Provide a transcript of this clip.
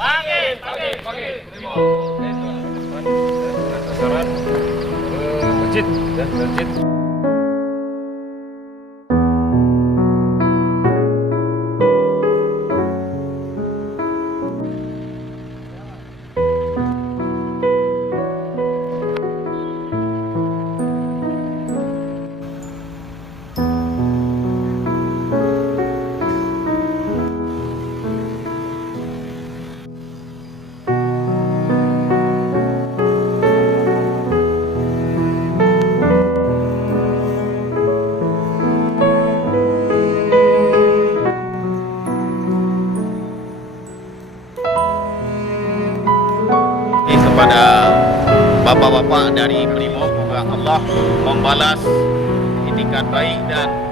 Panggil. Terima. Sasaran masjid dan masjid. Kepada bapak-bapak dari Brimob, semoga Allah membalas itikat baik dan